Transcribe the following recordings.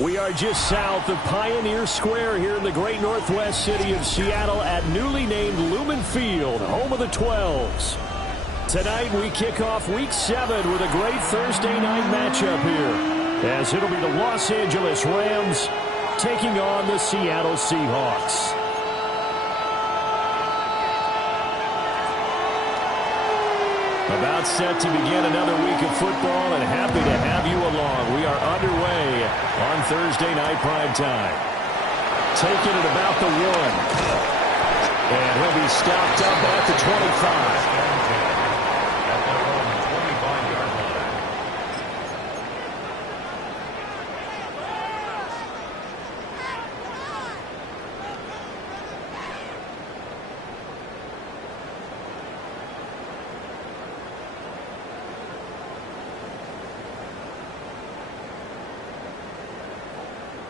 We are just south of Pioneer Square here in the great northwest city of Seattle at newly named Lumen Field, home of the 12s. Tonight we kick off Week 7 with a great Thursday night matchup here, as it'll be the Los Angeles Rams taking on the Seattle Seahawks. About set to begin another week of football, and happy to have you along. We are underway on Thursday night primetime. Taking it about the 1. And he'll be stopped up at the 25.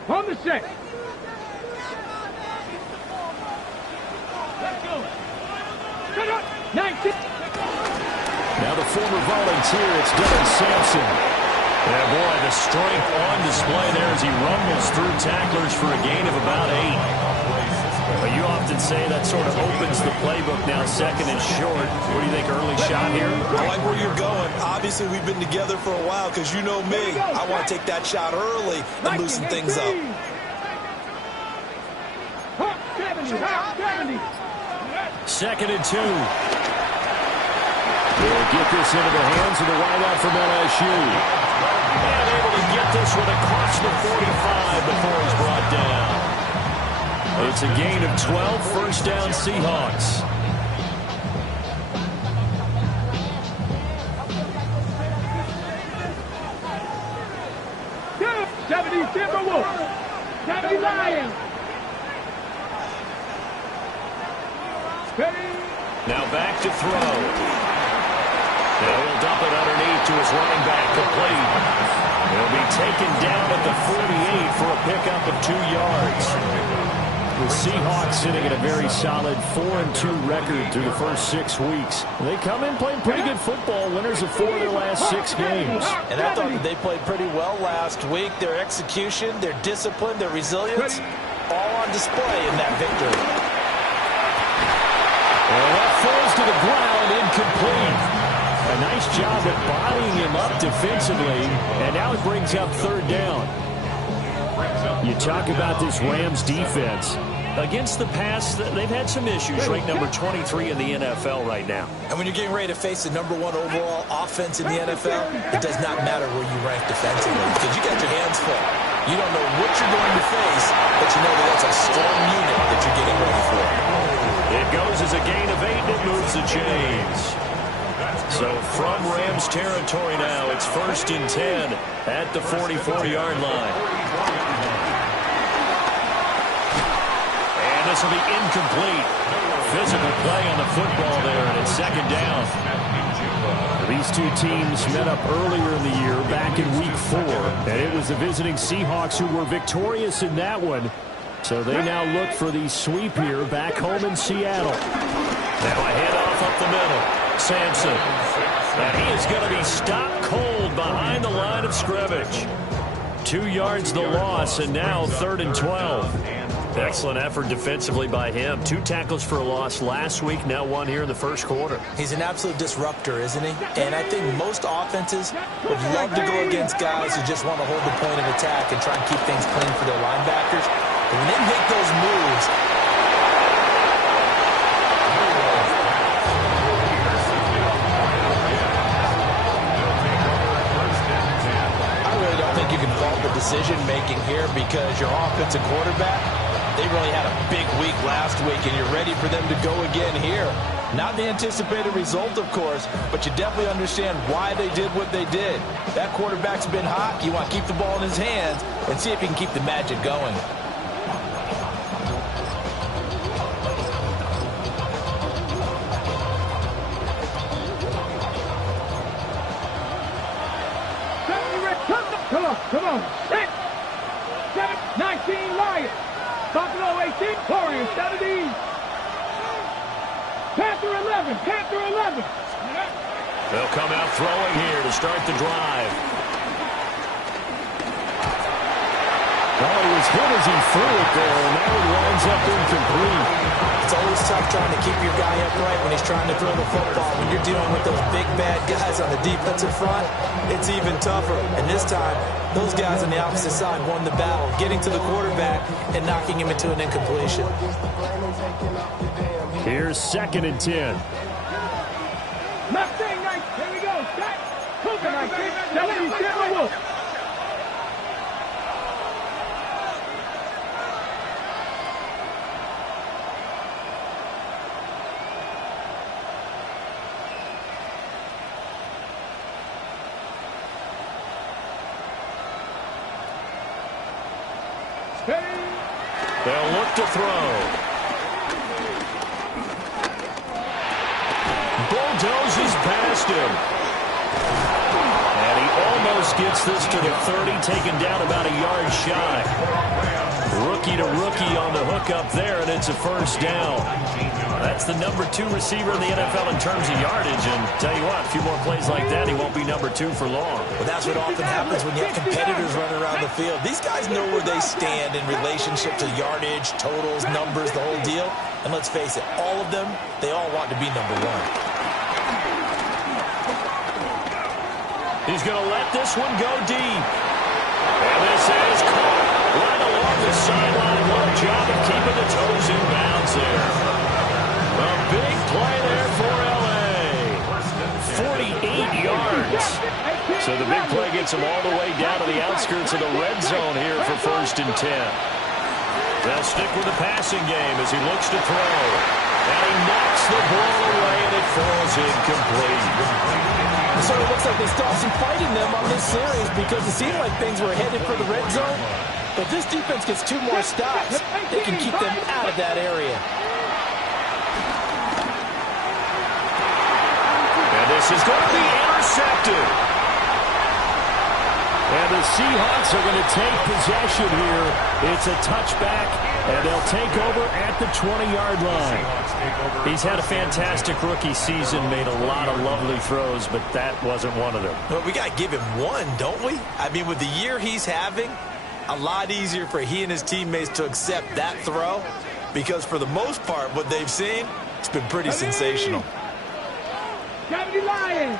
On the set. Let's go. Set up. 19. Now the former volunteer, it's Dylan Sampson. Yeah, boy, the strength on display there as he rumbles through tacklers for a gain of about 8. But you often say that sort of opens the playbook now, second and short. What do you think, early shot here? I like where you're going. Obviously, we've been together for a while because you know me. I want to take that shot early and loosen things up. 2nd and 2. They'll get this into the hands of the wideout from LSU. And able to get this one across the 45 before he's brought down. It's a gain of 12, first down Seahawks. Yeah, 70 Timberwolves. 70 Lions. Now back to throw. Now he'll dump it underneath to his running back, complete. He'll be taken down at the 48 for a pickup of 2 yards. The Seahawks sitting at a very solid 4-2 record through the first 6 weeks. They come in playing pretty good football, winners of 4 of their last 6 games. And I thought they played pretty well last week. Their execution, their discipline, their resilience, all on display in that victory. Well, that falls to the ground, incomplete. A nice job at bodying him up defensively, and now it brings up 3rd down. You talk about this Rams defense. Against the pass, they've had some issues. Ranked number 23 in the NFL right now. And when you're getting ready to face the number 1 overall offense in the NFL, it does not matter where you rank defensively because you got your hands full. You don't know what you're going to face, but you know that that's a strong unit that you're getting ready for. It goes as a gain of 8, and it moves the chains. So from Rams territory now, it's 1st and 10 at the 44-yard line. And this will be incomplete. Physical play on the football there, and it's 2nd down. These two teams met up earlier in the year, back in Week 4, and it was the visiting Seahawks who were victorious in that one. So they now look for the sweep here back home in Seattle. Now a handoff up the middle. Sampson. And he is going to be stopped cold behind the line of scrimmage. 2 yards the loss, and now 3rd and 12. Excellent effort defensively by him. 2 tackles for a loss last week, now 1 here in the first quarter. He's an absolute disruptor, isn't he? And I think most offenses would love to go against guys who just want to hold the point of attack and try and keep things clean for their linebackers. But when they make those moves, I really don't think you can fault the decision-making here because your offensive quarterback, they really had a big week last week, and you're ready for them to go again here. Not the anticipated result, of course, but you definitely understand why they did what they did. That quarterback's been hot. You want to keep the ball in his hands and see if he can keep the magic going. Come on. 6, 7, 19 Lions. Buffalo 18, Warriors 70. Panther 11. They'll come out throwing here to start the drive. Well, he was hit as he threw it there, and now it winds up incomplete. It's always tough trying to keep your guy upright when he's trying to throw the football. When you're dealing with those big, bad guys on the defensive front, it's even tougher. And this time, those guys on the opposite side won the battle, getting to the quarterback and knocking him into an incompletion. Here's 2nd and 10. Mustang, nice. Here we go. Shot. Cougar, nice. 77 Wolf. They'll look to throw. Bulldozes past him. And he almost gets this to the 30, taken down about a yard shy. Rookie to rookie on the hook up there, and it's a first down. That's the number 2 receiver in the NFL in terms of yardage, and tell you what, a few more plays like that, he won't be number 2 for long. Well, that's what often happens when you have competitors running around the field. These guys know where they stand in relationship to yardage, totals, numbers, the whole deal. And let's face it, all of them, they all want to be number 1. He's going to let this one go deep. And this is caught right along the sideline. What a job of keeping the toes in bounds there. A big play there for L.A. 48 yards. So the big play gets him all the way down to the outskirts of the red zone here for 1st and 10. They'll stick with the passing game as he looks to throw. And he knocks the ball away, and it falls incomplete. So it looks like they stopped some fighting them on this series because it seemed like things were headed for the red zone. But this defense gets 2 more stops. They can keep them out of that area. And this is going to be intercepted. And the Seahawks are going to take possession here. It's a touchback, and they'll take over at the 20-yard line. He's had a fantastic rookie season, made a lot of lovely throws, but that wasn't one of them. Well, we got to give him one, don't we? I mean, with the year he's having, a lot easier for he and his teammates to accept that throw because for the most part, what they've seen, it's been pretty sensational. Gravity Lions.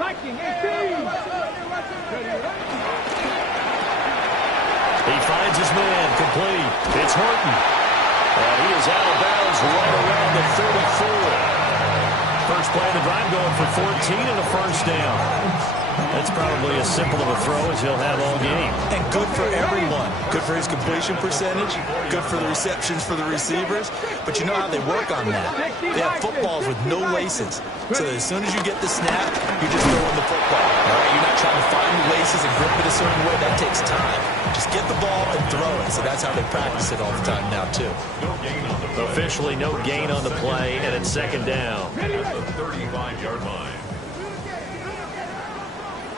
Viking, 18. He finds his man, complete. It's Horton. And he is out of bounds right around the 34. First play of the drive going for 14 and a first down. That's probably as simple of a throw as he'll have all game. And good for everyone. Good for his completion percentage. Good for the receptions for the receivers. But you know how they work on that. They have footballs with no laces. So that as soon as you get the snap, you're just throwing the football. All right? You're not trying to find the laces and grip it a certain way. That takes time. Just get the ball and throw it. So that's how they practice it all the time now, too. Officially no gain on the play, and it's 2nd down. At the 35-yard line.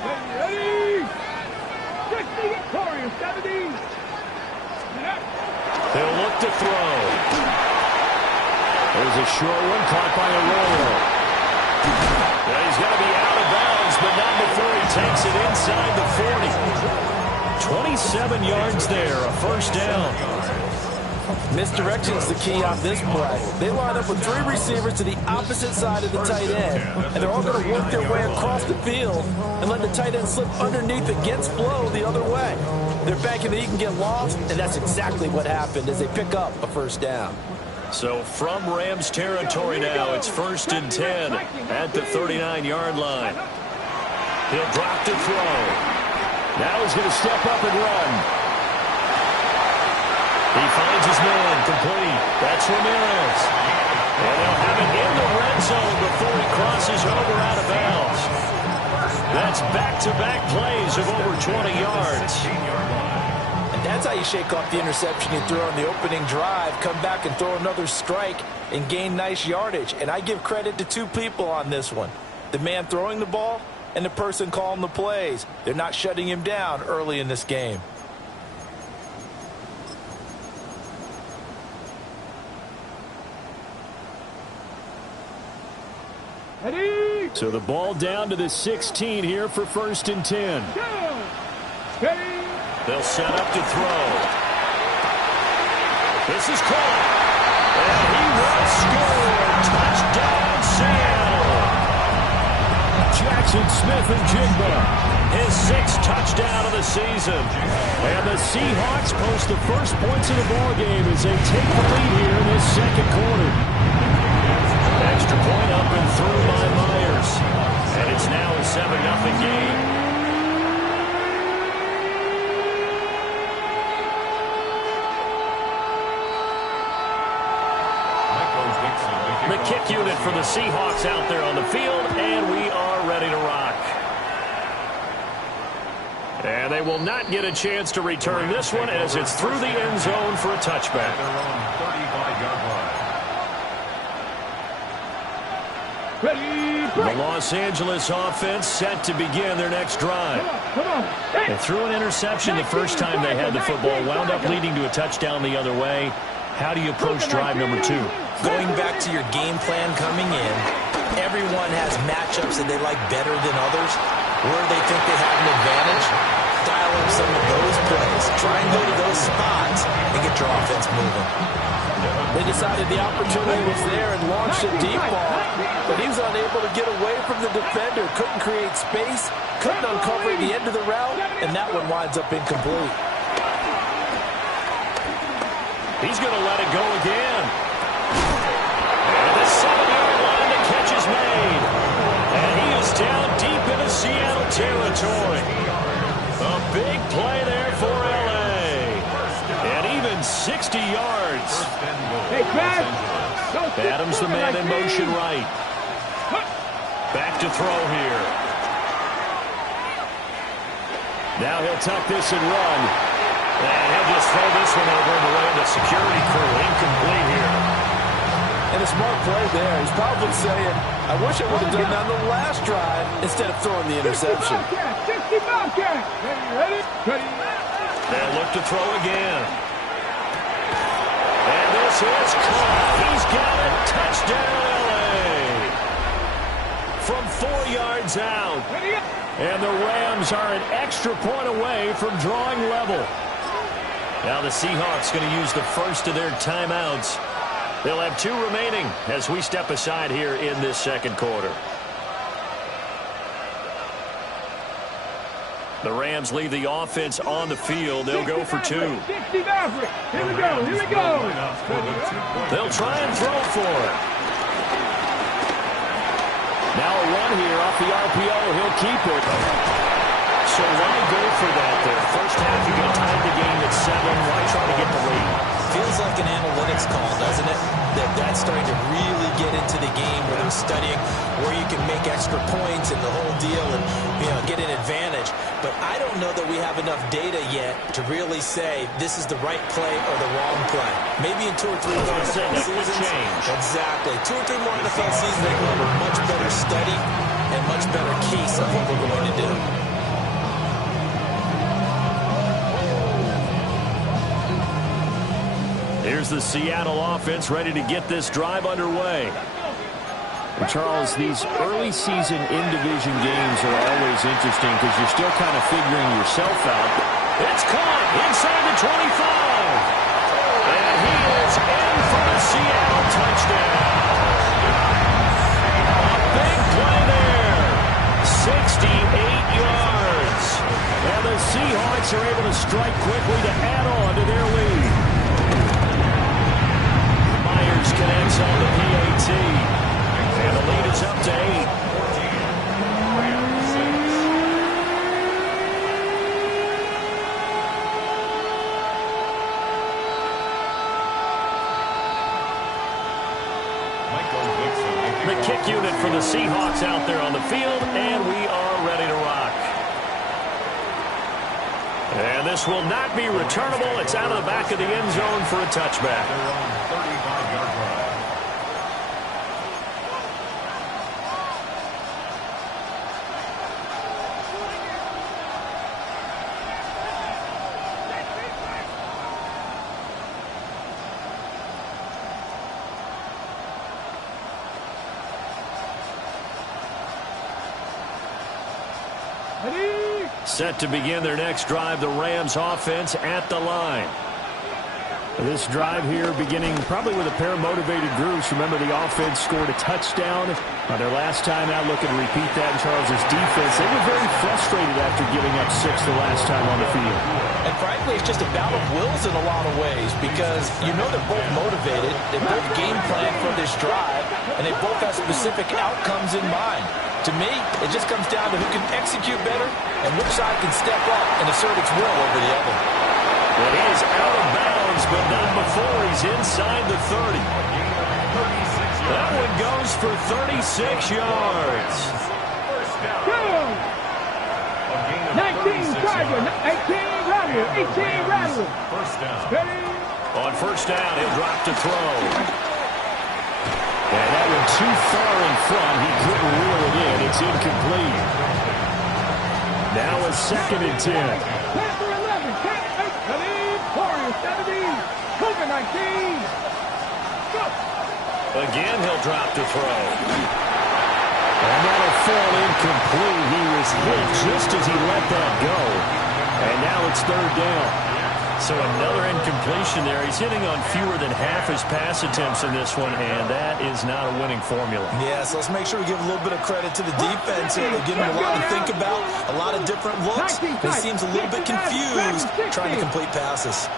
Ready? 60, Victoria, 70. They'll look to throw. There's a short one caught by Arroyo. Well, he's going to be out of bounds, but not before he takes it inside the 40. 27 yards there, a first down. Misdirection is the key on this play. They line up with 3 receivers to the opposite side of the tight end, and they're all going to work their way across the field and let the tight end slip underneath against flow the other way. They're banking that he can get lost, and that's exactly what happened as they pick up a first down. So from Rams territory now, it's 1st and 10 at the 39-yard line. He'll drop to throw. Now he's going to step up and run. He finds his man, complete. That's Ramirez. And they'll have it in the red zone before he crosses over out of bounds. That's back-to-back plays of over 20 yards. And that's how you shake off the interception you threw on the opening drive, come back and throw another strike and gain nice yardage. And I give credit to 2 people on this one. The man throwing the ball and the person calling the plays. They're not shutting him down early in this game. So the ball down to the 16 here for 1st and 10. Ready? They'll set up to throw. This is caught. And he will score. Touchdown, Seattle. Jackson Smith-Njigba, his 6th touchdown of the season. And the Seahawks post the first points of the ballgame as they take the lead here in this second quarter. Extra point up and through by Myers. And it's now a 7-0 game. The kick unit for the Seahawks out there on the field, and we are ready to rock. And they will not get a chance to return this one as it's through the end zone for a touchback. The Los Angeles offense set to begin their next drive. They threw an interception the first time they had the football, wound up leading to a touchdown the other way. How do you approach drive number 2? Going back to your game plan coming in, everyone has matchups that they like better than others. Where they think they have an advantage, dial up some of those plays. Try and go to those spots and get your offense moving. They decided the opportunity was there and launched a deep ball, but he was unable to get away from the defender. Couldn't create space, couldn't uncover the end of the route, and that one winds up incomplete. He's going to let it go again. And the 7-yard line, the catch is made. And he is down deep into Seattle territory. A big play there for L.A. And even 60 yards. Hey, Brad. Adams, the man in motion right. Back to throw here. Now he'll tuck this and run. And he'll just throw this one over in the way of the security crew. Incomplete here. And a smart play there. He's probably saying, I wish I would have done that on the last drive instead of throwing the interception. 60 Bobcat. Ready? They'll look to throw again. And this is caught. He's got it. Touchdown, L.A. From 4 yards out. And the Rams are an extra point away from drawing level. Now the Seahawks going to use the first of their timeouts. They'll have 2 remaining as we step aside here in this second quarter. The Rams leave the offense on the field. They'll go for 2. 60 Maverick. Here we go. Here we go. They'll try and throw for it. Now a run here off the RPO. He'll keep it. So why go for that there? First half, you're going to tie the game at 7. Why try to get the lead? Feels like an analytics call, doesn't it? That's starting to really get into the game where they're studying where you can make extra points and the whole deal and, you know, get an advantage. But I don't know that we have enough data yet to really say this is the right play or the wrong play. Maybe in 2 or 3 more NFL seasons. Exactly. 2 or 3 more NFL seasons, they will have a much better study and much better case of what we're going to do. Here's the Seattle offense ready to get this drive underway. And Charles, these early season in-division games are always interesting because you're still kind of figuring yourself out. It's caught inside the 25. And he is in for the Seattle touchdown. A big play there. 68 yards. And the Seahawks are able to strike quickly to add on to their lead. Myers connects on the PAT. And the lead is up to 8. The kick unit for the Seahawks out there on the field, and we are ready to rock. And this will not be returnable. It's out of the back of the end zone for a touchback. Ready? Set to begin their next drive, the Rams offense at the line. This drive here beginning probably with a pair of motivated groups. Remember, the offense scored a touchdown on their last time out. Looking to repeat that in Charles' defense. They were very frustrated after giving up 6 the last time on the field. And frankly, it's just a battle of wills in a lot of ways because you know they're both motivated. They both game plan for this drive, and they both have specific outcomes in mind. To me, it just comes down to who can execute better and which side can step up and assert its will over the other. Well, he is out of bounds, but not before he's inside the 30. That one goes for 36 yards. 19 Charger, 18 Rattler, 18 Rattler. First down. On first down, he'll drop to throw. And that one too far in front. He couldn't reel it in. It's incomplete. Now a 2nd and 10. Panther 11, Cat 8, Warriors 17, Cougar 19. Go. Again, he'll drop to throw. And that'll fall incomplete. He was hit just as he let that go. And now it's 3rd down. So another incompletion there. He's hitting on fewer than half his pass attempts in this one, and that is not a winning formula. Yeah, so let's make sure we give a little bit of credit to the defense here. They're giving him a lot to think about, a lot of different looks. He seems a little bit confused trying to complete passes.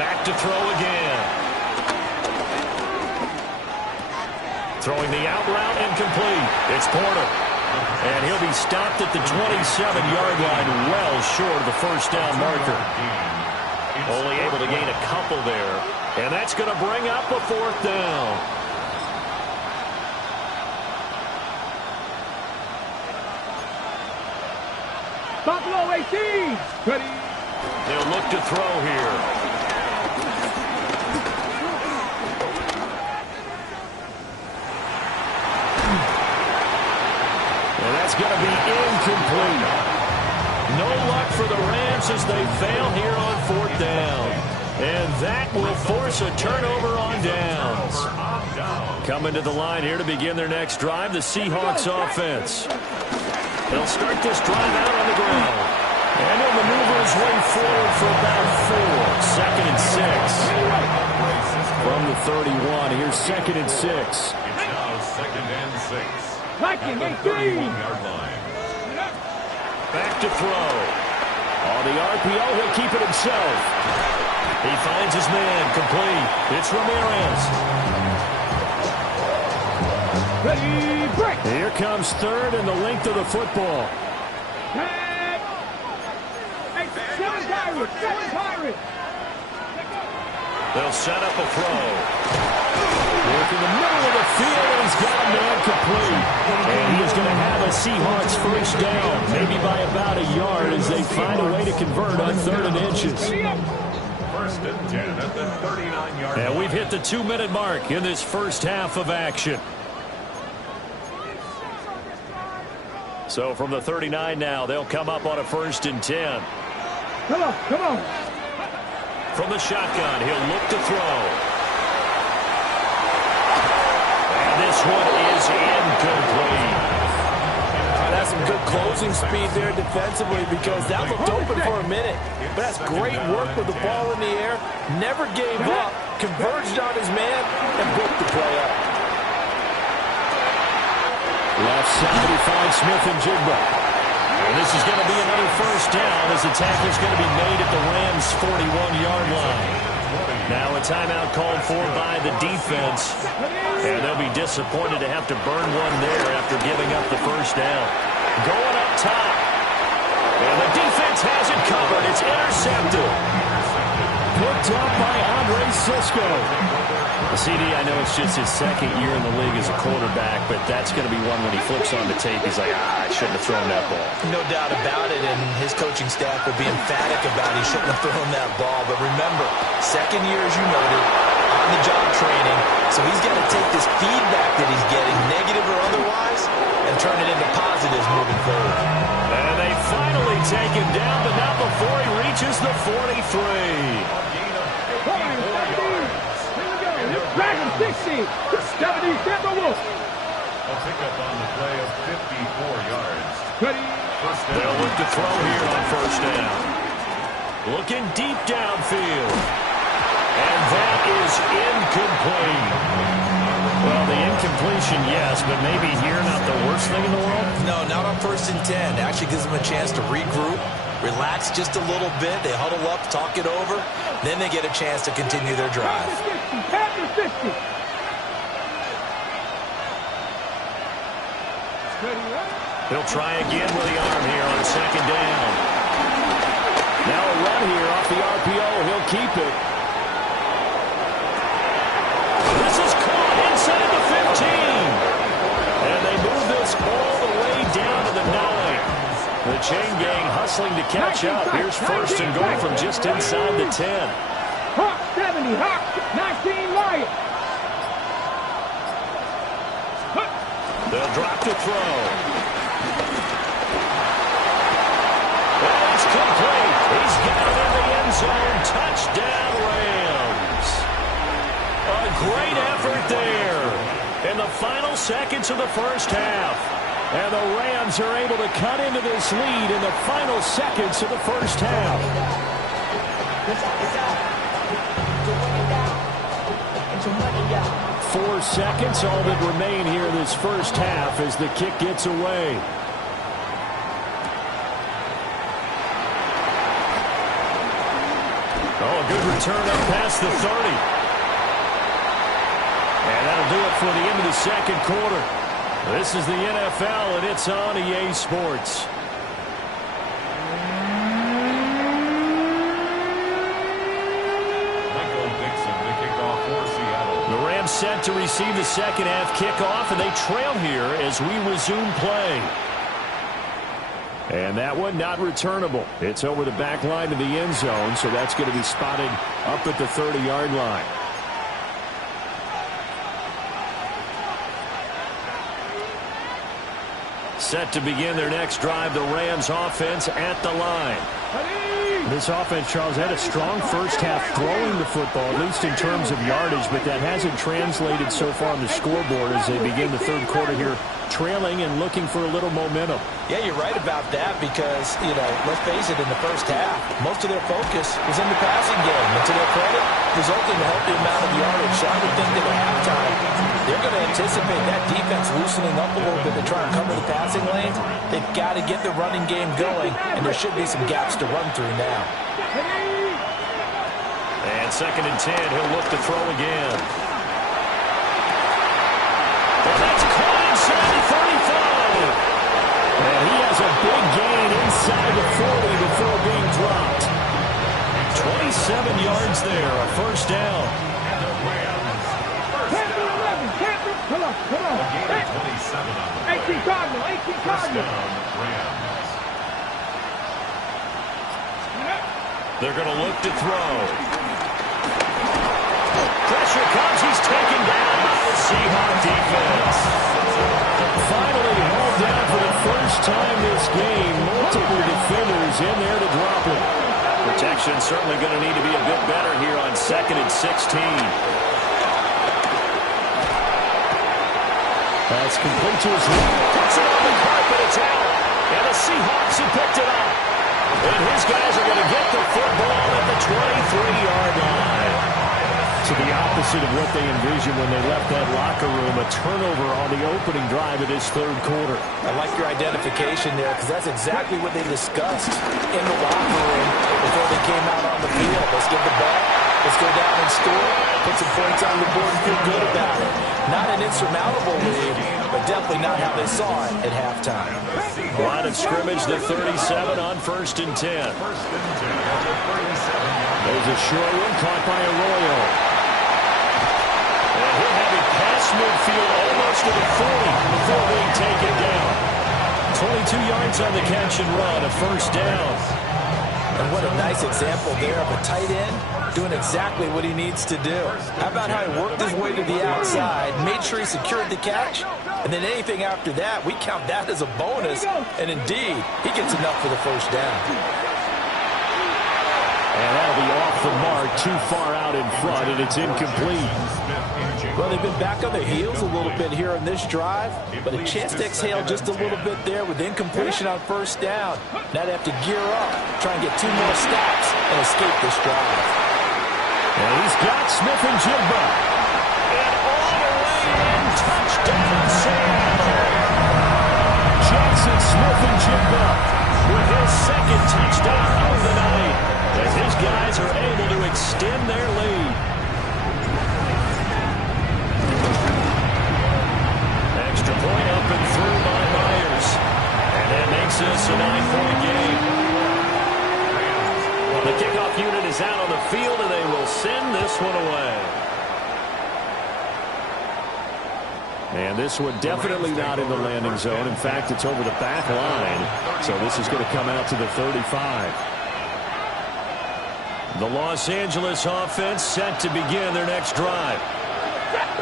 Back to throw again. Throwing the out route incomplete. It's Porter. And he'll be stopped at the 27-yard line, well short of the first down marker. Only able to gain a couple there. And that's going to bring up a 4th down. Buffalo 18. Ready. They'll look to throw here. And that's going to be incomplete. No luck for the Rams as they fail here on 4th down. And that will force a turnover on downs. Coming to the line here to begin their next drive, the Seahawks offense. They'll start this drive out on the ground. And he'll maneuver his way forward for about 4. 2nd and 6. From the 31, here's 2nd and 6. It's now 2nd and 6. Viking At the 18. 31-yard line. Back to throw. On the RPO, he'll keep it himself. He finds his man, complete. It's Ramirez. Ready, break. Here comes 3rd and the length of the football. 7 Pirates. They'll set up a throw. Work in the middle of the field, and he's got a man complete. And he's going to have a Seahawks first down, maybe by about a yard as they find a way to convert on 3rd and inches. 1st and 10 at the 39-yard line. And we've hit the 2-minute mark in this first half of action. So from the 39 now, they'll come up on a 1st and 10. Come on, come on. From the shotgun, he'll look to throw. And this one is incomplete. That's some good closing speed there defensively because that looked open for a minute. But that's great work with the ball in the air. Never gave up, converged on his man, and broke the play up. Left side, he finds Smith and Jigba. And this is going to be another first down as the tackle's going to be made at the Rams' 41-yard line. Now a timeout called for by the defense. And they'll be disappointed to have to burn one there after giving up the first down. Going up top. And the defense has it covered. It's intercepted. Picked up by Andre Sisco. CD, I know it's just his 2nd year in the league as a quarterback, but that's going to be one when he flips on the tape. He's like, I shouldn't have thrown that ball. No doubt about it, and his coaching staff will be emphatic about he shouldn't have thrown that ball. But remember, 2nd year, as you noted, on-the-job training, so he's got to take this feedback that he's getting, negative or otherwise, and turn it into positives moving forward. And they finally take him down, but not before he reaches the 43. Dragon 60. 70 Timberwolves. A pickup on the play of 54 yards. Ready. They'll look to throw here on first down. Looking deep downfield. And that is incomplete. Well, the incompletion, yes, but maybe here not the worst thing in the world? No, not on 1st and 10. Actually gives them a chance to regroup, relax just a little bit. They huddle up, talk it over. Then they get a chance to continue their drive. Pass 50. He'll try again with the arm here on second down. Now a run here off the RPO. He'll keep it. This is caught inside the 15. And they move this all the way down to the 9. The chain gang hustling to catch up. Here's first and goal from just inside the 10. Hawk 70, Hawk 19, Lion. They'll drop to throw. And it's complete. He's got it in the end zone. Touchdown, Rams. A great effort there in the final seconds of the first half. And the Rams are able to cut into this lead in the final seconds of the first half. 4 seconds, all that remain here this first half as the kick gets away. Oh, a good return up past the 30. And that'll do it for the end of the second quarter. This is the NFL, and it's on EA Sports. Set to receive the second half kickoff, and they trail here as we resume play. And that one not returnable. It's over the back line to the end zone, so that's going to be spotted up at the 30-yard line. Set to begin their next drive, the Rams offense at the line. This offense, Charles, had a strong first half throwing the football, at least in terms of yardage, but that hasn't translated so far on the scoreboard as they begin the third quarter here, trailing and looking for a little momentum. Yeah, you're right about that because, let's face it, in the first half, most of their focus was in the passing game. And to their credit, resulted in a healthy amount of yardage. So I would think that at halftime, they're going to anticipate that defense loosening up a little bit to try and cover the passing lanes. They've got to get the running game going, and there should be some gaps to run through now. And 2nd and 10, he'll look to throw again. And that's caught inside the 35. And he has a big gain inside the 40 before being dropped. 27 yards there, a first down. Come on. 18 Cardinal. They're going to look to throw. Pressure comes. He's taken down by the Seahawks defense. Finally hauled down for the first time this game. Multiple defenders in there to drop him. Protection certainly going to need to be a bit better here on 2nd and 16. That's complete to his left. Puts it on the carpet. It's out. And the Seahawks have picked it up. And his guys are going to get the football at the 23-yard line. To the opposite of what they envisioned when they left that locker room, a turnover on the opening drive of this third quarter. I like your identification there because that's exactly what they discussed in the locker room before they came out on the field. Let's get the ball. Let's go down and score. Put some points on the board and feel good about it. Not an insurmountable lead, but definitely not how they saw it at halftime. Line of scrimmage, the 37 on 1st and 10. There's a short one caught by Arroyo. And he'll have it past midfield almost to the 40 before being taken down. 22 yards on the catch and run, a first down. And what a nice example there of a tight end doing exactly what he needs to do. How about how he worked his way to the outside, made sure he secured the catch, and then anything after that, we count that as a bonus. And indeed, he gets enough for the first down. And that'll be off the mark, too far out in front, and it's incomplete. Well, they've been back on their heels a little bit here on this drive, but a chance to exhale just a little bit there with incompletion on first down. Now they have to gear up, try and get 2 more stops, and escape this drive. And he's got Smith and Jigba. And all the way in, touchdown, Seattle. Jackson Smith-Njigba with his second touchdown of the night as his guys are able to extend their lead. Extra point up and through by Myers. And that makes this a 9-point game. Well, the kickoff unit is out on the field, and they will send this one away. And this one definitely not in the landing zone. In fact, it's over the back line. So this is going to come out to the 35. The Los Angeles offense set to begin their next drive.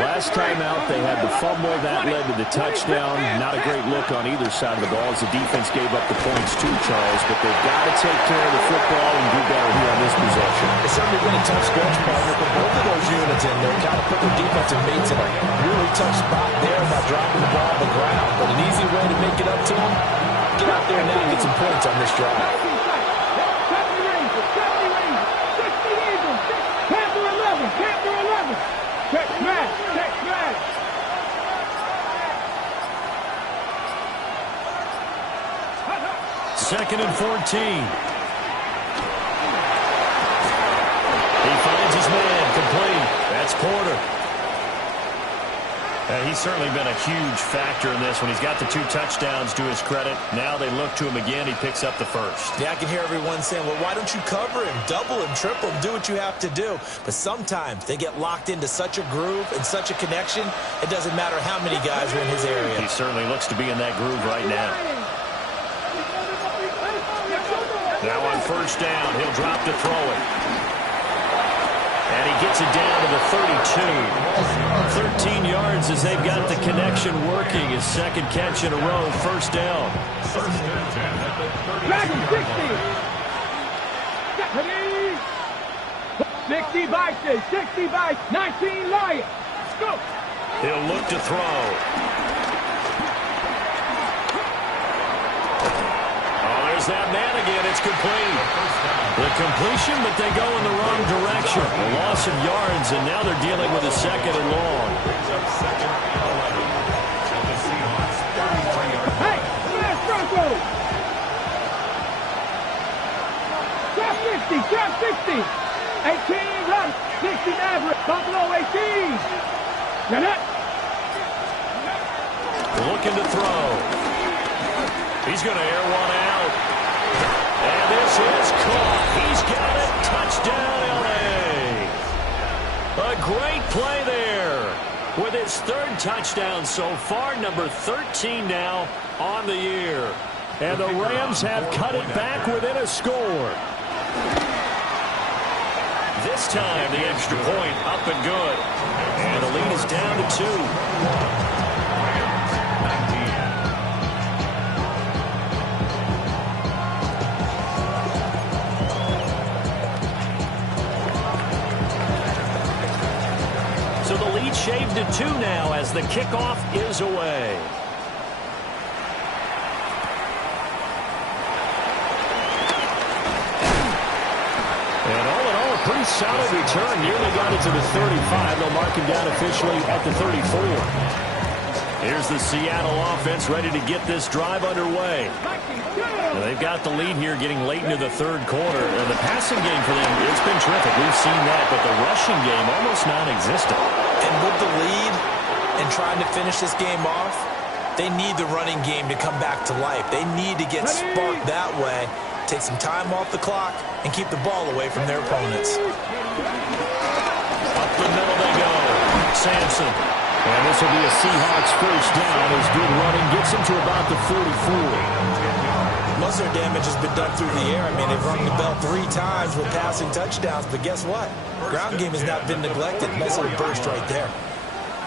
Last time out, they had the fumble. That led to the touchdown. Not a great look on either side of the ball as the defense gave up the points too, Charles. But they've got to take care of the football and do better here on this possession. It's certainly been a tough stretch, partner, for both of those units in there. Kind of put their defensive mates in a really tough spot there by dropping the ball on the ground. But an easy way to make it up to them, get out there now and get some points on this drive. Second and 14. He finds his man, complete. That's Porter. He's certainly been a huge factor in this one. He's got the 2 touchdowns to his credit. Now they look to him again. He picks up the first. Yeah, I can hear everyone saying, well, why don't you cover him? Double him, triple him, do what you have to do. But sometimes they get locked into such a groove and such a connection, it doesn't matter how many guys are in his area. He certainly looks to be in that groove right now. Now on first down, he'll drop to throw it. And he gets it down to the 32. 13 yards as they've got the connection working. His second catch in a row, first down. Dragon 60. 60 by 6, 60 by 19 Lions. Go. He'll look to throw. That man again, it's complete. The completion, but they go in the wrong direction. A loss of yards, and now they're dealing with a second and long. Hey, last Bronco. Trap 60, trap 60. 18, run. 60 average. Buffalo 18. Janet. Looking to throw. He's going to air one out. And this is caught. He's got it. Touchdown, L.A. A great play there. With his 3rd touchdown so far, number 13 now on the year. And the Rams have cut it back within a score. This time, the extra point up and good. And the lead is down to 2. Shaved to 2 now as the kickoff is away. And all in all, a pretty solid return. Nearly got it to the 35. They'll mark him down officially at the 34. Here's the Seattle offense ready to get this drive underway. Now they've got the lead here getting late into the 3rd quarter. And the passing game for them, it's been terrific. We've seen that, but the rushing game almost non-existent. And with the lead and trying to finish this game off, they need the running game to come back to life. They need to get sparked that way, take some time off the clock, and keep the ball away from their opponents. Up the middle they go. Sampson. And this will be a Seahawks first down as good running gets him to about the 44. Most of their damage has been done through the air. I mean, they've rung the bell 3 times with passing touchdowns, but guess what? Ground game has not been neglected. Nice little burst right there.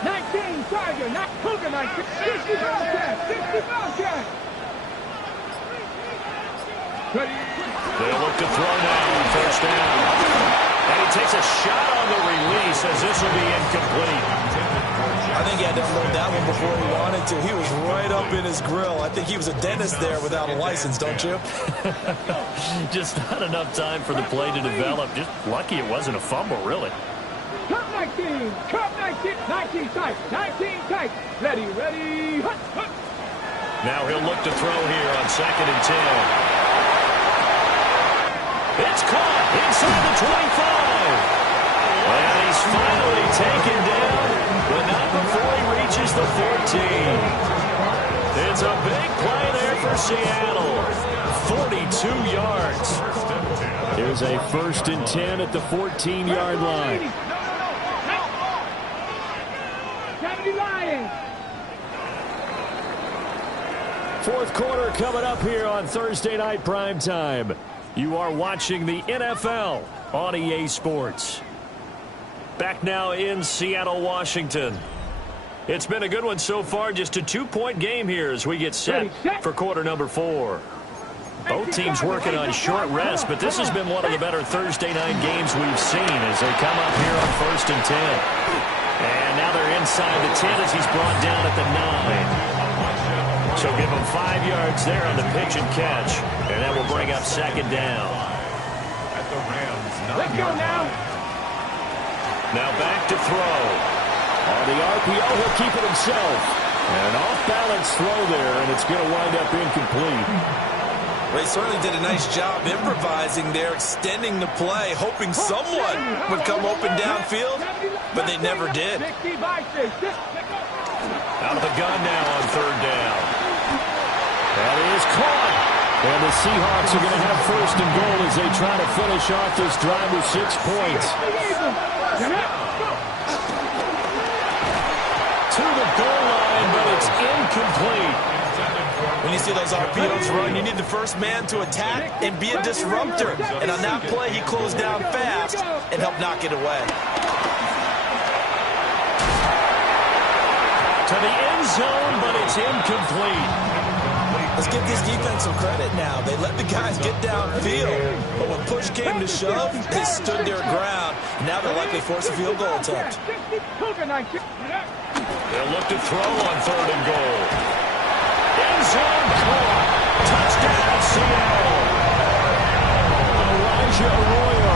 19 Tiger, not Cougar 19. 60 Bobcat, 60 Bobcat. They'll look to throw now on first down. And he takes a shot on the release as this will be incomplete. I think he had to unload that one before he wanted to. He was right up in his grill. I think he was a dentist there without a license, don't you? Just not enough time for the play to develop. Just lucky it wasn't a fumble, really. Cup 19, Cup 19, 19 tight, 19 tight. Ready, ready, hut, hut. Now he'll look to throw here on 2nd and 10. It's caught inside the 25. And he's finally taken down, but not before he reaches the 14. It's a big play there for Seattle. 42 yards. Here's a 1st and 10 at the 14-yard line. 70 Lions. Fourth quarter coming up here on Thursday Night Primetime. You are watching the NFL on EA Sports. Back now in Seattle, Washington. It's been a good one so far. Just a 2-point game here as we get set for quarter number 4. Both teams working on short rest, but this has been one of the better Thursday night games we've seen as they come up here on 1st and 10. And now they're inside the 10 as he's brought down at the 9. So give him 5 yards there on the pitch and catch, and that will bring up 2nd down. At the Rams, Let's go now. Now back to throw. On the RPO, he'll keep it himself. And an off-balance throw there, and it's going to wind up incomplete. Well, he certainly did a nice job improvising there, extending the play, hoping someone would come open downfield, but they never did. Out of the gun now on 3rd down. That is caught. And the Seahawks are going to have 1st and goal as they try to finish off this drive with 6 points. To the goal line, but it's incomplete. When you see those RPOs run, you need the first man to attack and be a disruptor. And on that play, he closed down fast and helped knock it away. To the end zone, but it's incomplete. Let's give this defense some credit now. They let the guys get downfield, but when push came to shove, they stood their ground. Now they'll likely force a field goal attempt. They'll look to throw on 3rd and goal. End zone caught. Touchdown, Seattle. Elijah Arroyo.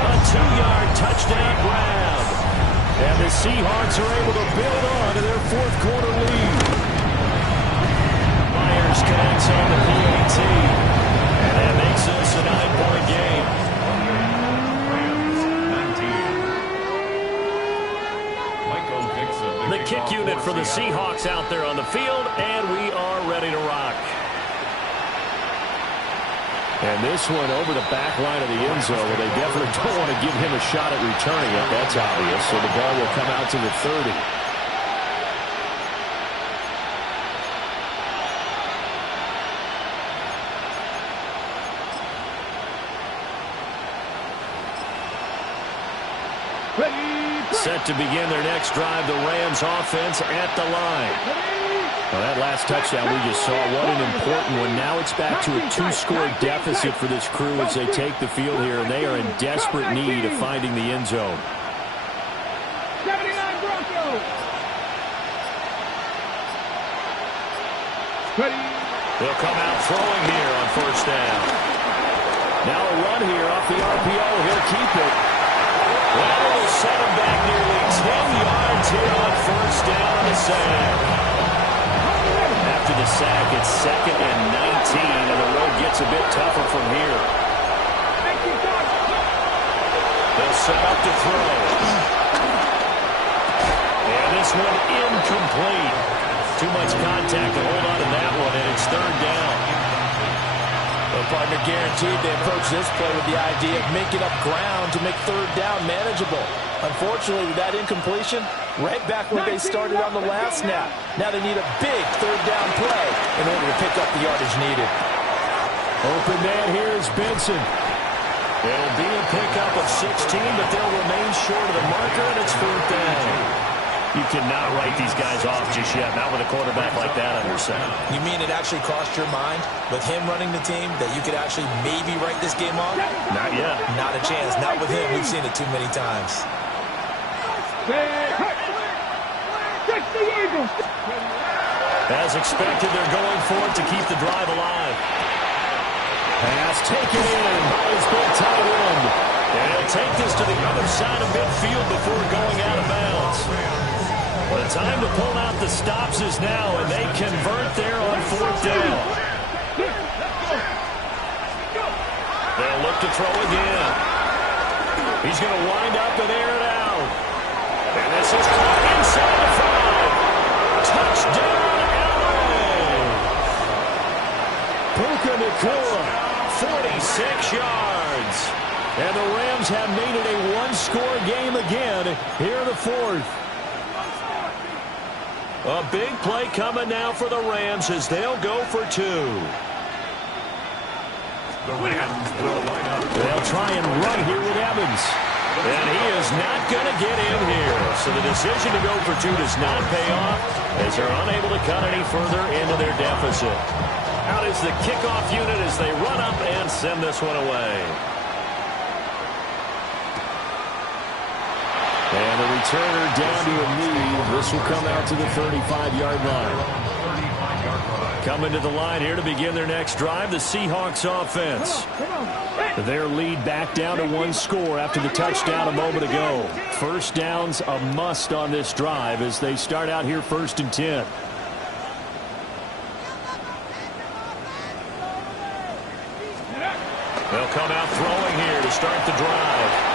A 2-yard touchdown grab. And the Seahawks are able to build on to their 4th quarter lead. Myers connects on the PAT. And that makes this a 9-point game. The kick unit for the Seahawks out there on the field, and we are ready to rock. And this one over the back line of the end zone. Well, they definitely don't want to give him a shot at returning it. That's obvious. So the ball will come out to the 30. Set to begin their next drive, the Rams offense at the line. Well, that last touchdown we just saw, what an important one. Now it's back to a 2-score deficit for this crew as they take the field here, and they are in desperate need of finding the end zone. 79 Broncos. They'll come out throwing here on 1st down. Now a run here off the RPO. He'll keep it. Well, we'll set him back nearly 10 yards here on 1st down on the sack. After the sack, it's 2nd and 19, and the road gets a bit tougher from here. They'll set up to throw. And this one incomplete. Too much contact to hold on to that one, and it's 3rd down. Well, partner, guaranteed they approach this play with the idea of making up ground to make 3rd down manageable. Unfortunately, with that incompletion, right back where they started on the last snap. Now they need a big 3rd down play in order to pick up the yardage needed. Open man here is Benson. It'll be a pickup of 16, but they'll remain short of the marker, and it's 4th down. You cannot write these guys off just yet, not with a quarterback like that under center. You mean it actually crossed your mind with him running the team that you could actually maybe write this game off? Not yet. Not a chance. Not with him. We've seen it too many times. As expected, they're going for it to keep the drive alive. Pass taken in by his big tight end. And he'll take this to the other side of midfield before going out of bounds. The time to pull out the stops is now, and they convert there on 4th down. They'll look to throw again. He's going to wind up and air it out. And this is caught inside the 5. Touchdown, LA! Puka Nacua, 46 yards. And the Rams have made it a one-score game again here in the 4th. A big play coming now for the Rams as they'll go for 2. The Rams will line up. They'll try and run here with Evans. And he is not going to get in here. So the decision to go for 2 does not pay off as they're unable to cut any further into their deficit. Out is the kickoff unit as they run up and send this one away. And the returner down to a knee. This will come out to the 35-yard line. Coming to the line here to begin their next drive, the Seahawks offense. Their lead back down to 1 score after the touchdown a moment ago. First down's a must on this drive as they start out here 1st and 10. They'll come out throwing here to start the drive.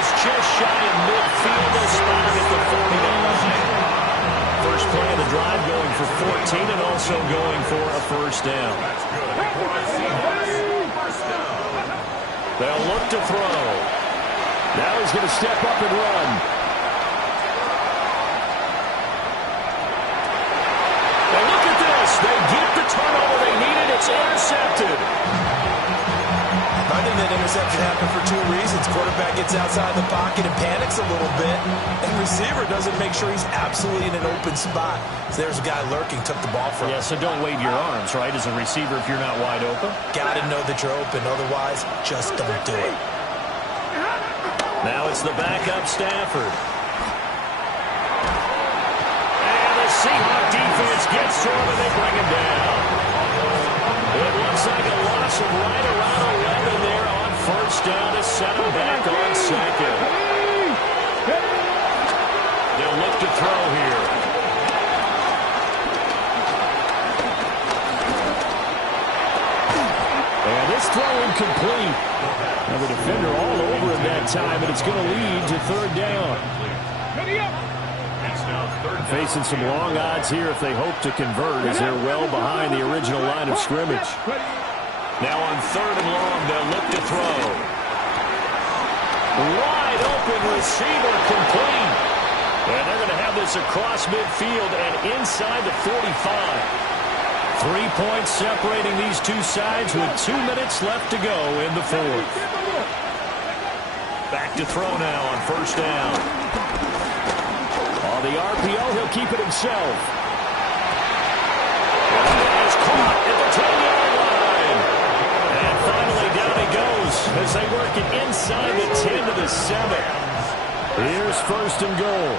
Just shy of midfield, they spotted at the 49. First play of the drive going for 14 and also going for a first down. They'll look to throw. Now he's going to step up and run. And look at this. They get the turnover they needed. It's intercepted. I think that interception happened for 2 reasons. Quarterback gets outside the pocket and panics a little bit, and receiver doesn't make sure he's absolutely in an open spot. So there's a guy lurking, took the ball from him. Yeah, so don't wave your arms, right, as a receiver if you're not wide open. Got to know that you're open. Otherwise, just don't do it. Now it's the backup Stafford. And the Seahawk defense gets to him, and they bring him down. It looks like a loss of right around 11 there on first down to set him back on second. They'll look to throw here. And this throw incomplete. Now the defender all over him that time, and it's going to lead to 3rd down. Facing some long odds here if they hope to convert as they're well behind the original line of scrimmage. Now on 3rd and long, they'll look to throw. Wide open receiver complete. And they're going to have this across midfield and inside the 45. 3 points separating these two sides with 2 minutes left to go in the 4th. Back to throw now on first down. On the RPO, he'll keep it himself. He's caught at the 10-yard line. And finally down he goes as they work it inside the 10 to the 7. Here's 1st and goal.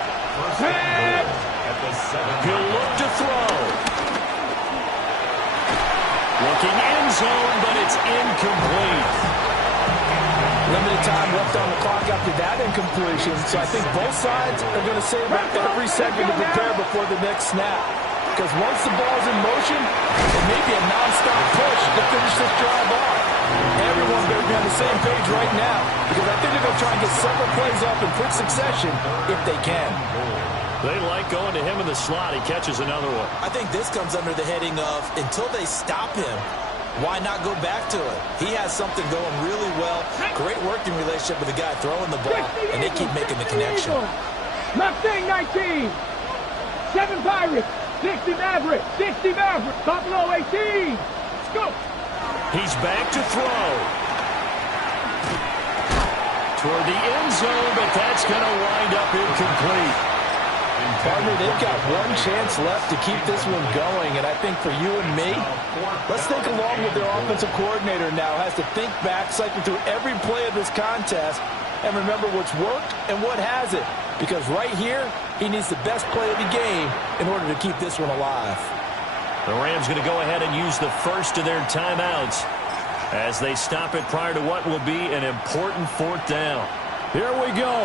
He'll look to throw. Looking end zone, but it's incomplete. Limited time left on the clock after that incompletion, so I think both sides are going to save up every second to prepare before the next snap. Because once the ball's in motion, it may be a non-stop push to finish this drive off. Everyone better be on the same page right now, because I think they're going to try and get several plays off in quick succession if they can. They like going to him in the slot. He catches another one. I think this comes under the heading of until they stop him, why not go back to it? He has something going really well. Great working relationship with the guy throwing the ball, and they keep making the connection. Mustang 19. 7 Pirates. 60 Maverick. 60 Maverick. Buffalo 18. Let's go. He's back to throw. toward the end zone, but that's going to wind up incomplete. Partner, they've got one chance left to keep this one going, and I think for you and me, let's think along with their offensive coordinator now. Has to think back, cycle through every play of this contest, and remember what's worked and what hasn't. Because right here, he needs the best play of the game in order to keep this one alive. The Rams going to go ahead and use the first of their timeouts as they stop it prior to what will be an important fourth down. Here we go.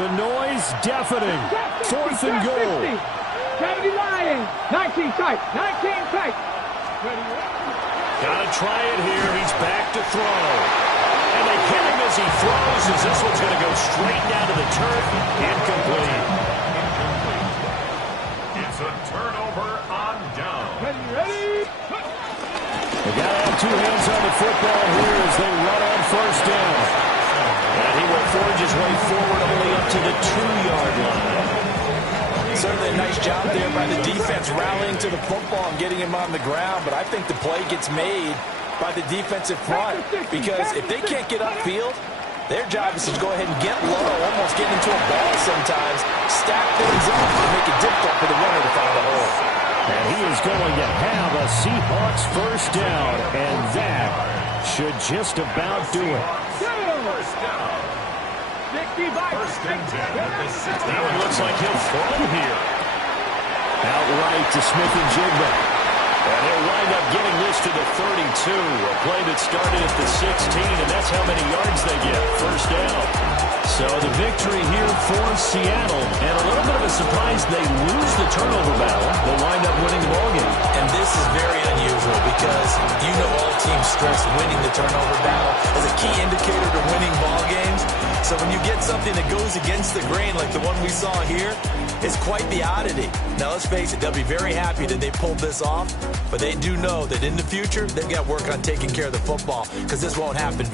The noise deafening. 4th and goal. 70 Lions. 19 tight. 19 tight. Gotta try it here. He's back to throw. And they hit him as he throws, as this one's going to go straight down to the turf. Incomplete. It's a turnover on down. Ready? They got to have two hands on the football here as they run on first down. And he will forge his way forward only up to the 2-yard line. Certainly a nice job there by the defense rallying to the football and getting him on the ground, but I think the play gets made by the defensive front because if they can't get upfield, their job is to go ahead and get low, almost get into a ball sometimes, stack things up and make it difficult for the runner to find a hole. And he is going to have a Seahawks first down, and that should just about do it. First down. First and 10 at the 60. That one looks like he'll throw here. Outright to Smith-Njigba. And he'll wind up getting this to the 32. A play that started at the 16, and that's how many yards they get. First down. So the victory here for Seattle. And a little bit of a surprise, they lose the turnover battle. They'll wind up winning the ballgame. And this is very unusual because you know all teams stress winning the turnover battle as a key indicator to winning ball games. So when you get something that goes against the grain like the one we saw here, it's quite the oddity. Now, let's face it, they'll be very happy that they pulled this off, but they do know that in the future, they've got to work on taking care of the football because this won't happen very